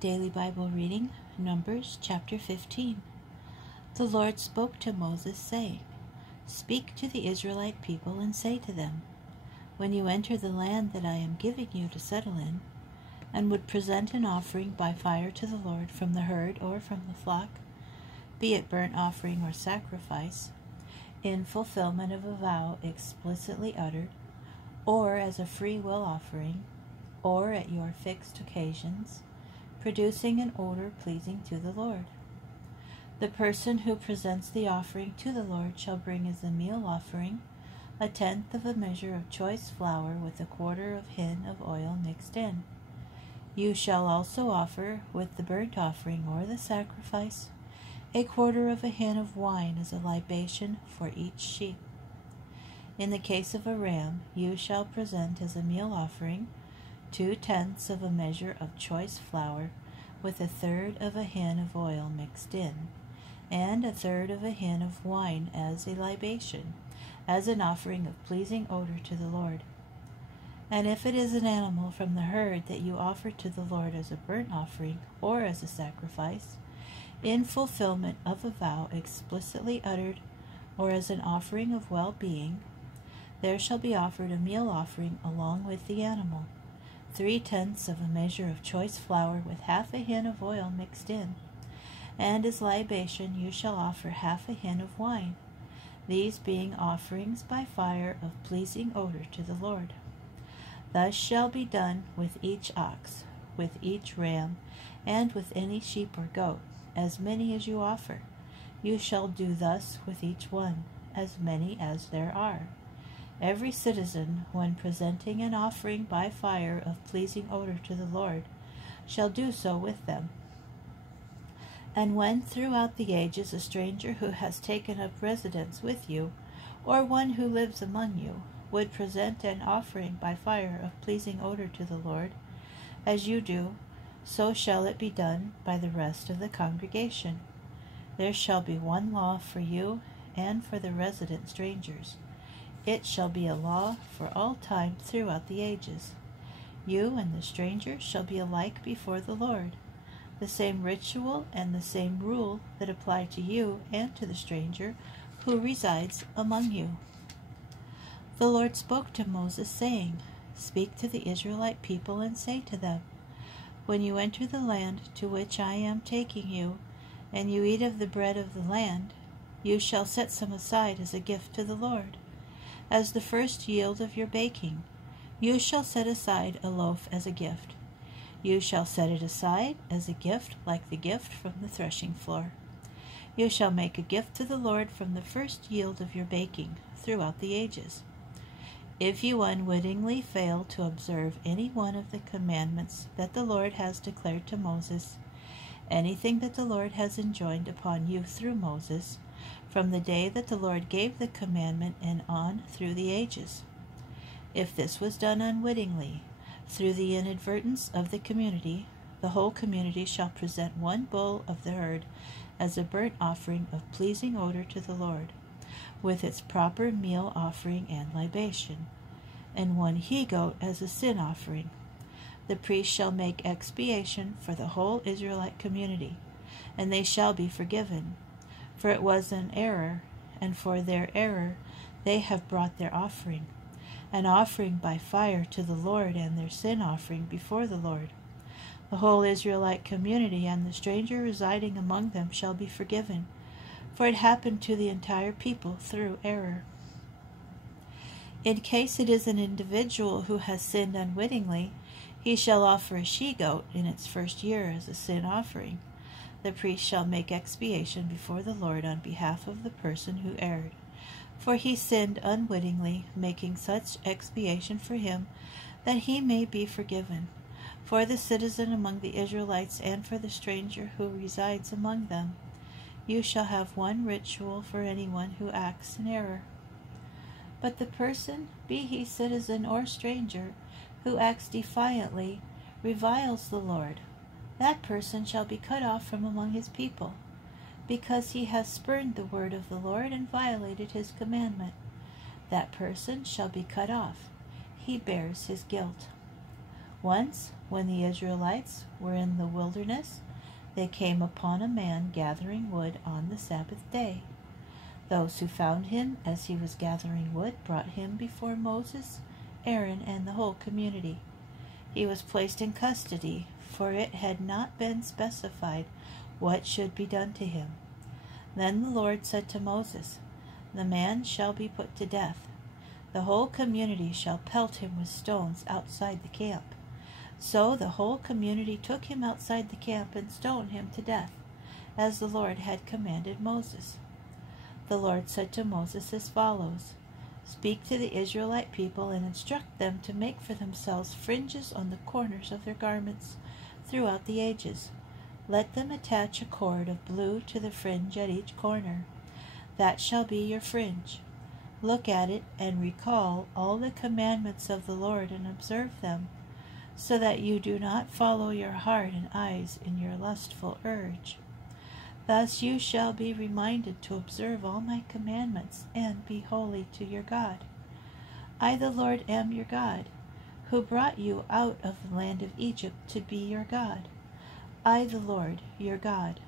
Daily Bible reading, Numbers chapter 15. The Lord spoke to Moses, saying, Speak to the Israelite people and say to them, When you enter the land that I am giving you to settle in, and would present an offering by fire to the Lord from the herd or from the flock, be it burnt offering or sacrifice, in fulfillment of a vow explicitly uttered, or as a free will offering, or at your fixed occasions, producing an odor pleasing to the Lord. The person who presents the offering to the Lord shall bring as a meal offering 1/10 of a measure of choice flour with 1/4 of hin of oil mixed in. You shall also offer with the burnt offering or the sacrifice 1/4 of a hin of wine as a libation for each sheep. In the case of a ram, you shall present as a meal offering 2/10 of a measure of choice flour with 1/3 of a hin of oil mixed in, and 1/3 of a hin of wine as a libation, as an offering of pleasing odor to the Lord. And if it is an animal from the herd that you offer to the Lord as a burnt offering or as a sacrifice, in fulfillment of a vow explicitly uttered, or as an offering of well-being, there shall be offered a meal offering along with the animal, 3/10 of a measure of choice flour with 1/2 a hin of oil mixed in, and as libation you shall offer 1/2 a hin of wine, these being offerings by fire of pleasing odor to the Lord. Thus shall be done with each ox, with each ram, and with any sheep or goat, as many as you offer. You shall do thus with each one, as many as there are. Every citizen, when presenting an offering by fire of pleasing odor to the Lord, shall do so with them. And when throughout the ages a stranger who has taken up residence with you, or one who lives among you, would present an offering by fire of pleasing odor to the Lord, as you do, so shall it be done by the rest of the congregation. There shall be one law for you and for the resident strangers. It shall be a law for all time throughout the ages. You and the stranger shall be alike before the Lord. The same ritual and the same rule that apply to you and to the stranger who resides among you. The Lord spoke to Moses, saying, Speak to the Israelite people and say to them, When you enter the land to which I am taking you, and you eat of the bread of the land, you shall set some aside as a gift to the Lord. As the first yield of your baking, you shall set aside a loaf as a gift. You shall set it aside as a gift like the gift from the threshing floor. You shall make a gift to the Lord from the first yield of your baking throughout the ages. If you unwittingly fail to observe any one of the commandments that the Lord has declared to Moses, anything that the Lord has enjoined upon you through Moses, from the day that the Lord gave the commandment and on through the ages. If this was done unwittingly, through the inadvertence of the community, the whole community shall present one bull of the herd as a burnt offering of pleasing odor to the Lord, with its proper meal offering and libation, and one he-goat as a sin offering. The priest shall make expiation for the whole Israelite community, and they shall be forgiven. For it was an error, and for their error they have brought their offering, an offering by fire to the Lord, and their sin offering before the Lord. The whole Israelite community and the stranger residing among them shall be forgiven, for it happened to the entire people through error. In case it is an individual who has sinned unwittingly, he shall offer a she-goat in its first year as a sin offering. The priest shall make expiation before the Lord on behalf of the person who erred, for he sinned unwittingly, making such expiation for him that he may be forgiven, for the citizen among the Israelites and for the stranger who resides among them. You shall have one ritual for anyone who acts in error. But the person, be he citizen or stranger, who acts defiantly, reviles the Lord. That person shall be cut off from among his people, because he has spurned the word of the Lord and violated his commandment. That person shall be cut off. He bears his guilt. Once, When the Israelites were in the wilderness, they came upon a man gathering wood on the Sabbath day. Those who found him as he was gathering wood brought him before Moses, Aaron, and the whole community. He was placed in custody, for it had not been specified what should be done to him. Then the Lord said to Moses, "The man shall be put to death. The whole community shall pelt him with stones outside the camp." So the whole community took him outside the camp and stoned him to death, as the Lord had commanded Moses. The Lord said to Moses as follows, "Speak to the Israelite people and instruct them to make for themselves fringes on the corners of their garments throughout the ages. Let them attach a cord of blue to the fringe at each corner. That shall be your fringe. Look at it and recall all the commandments of the Lord and observe them, so that you do not follow your heart and eyes in your lustful urge. Thus you shall be reminded to observe all my commandments and be holy to your God. I, the Lord, am your God, who brought you out of the land of Egypt to be your God. I, the Lord, your God,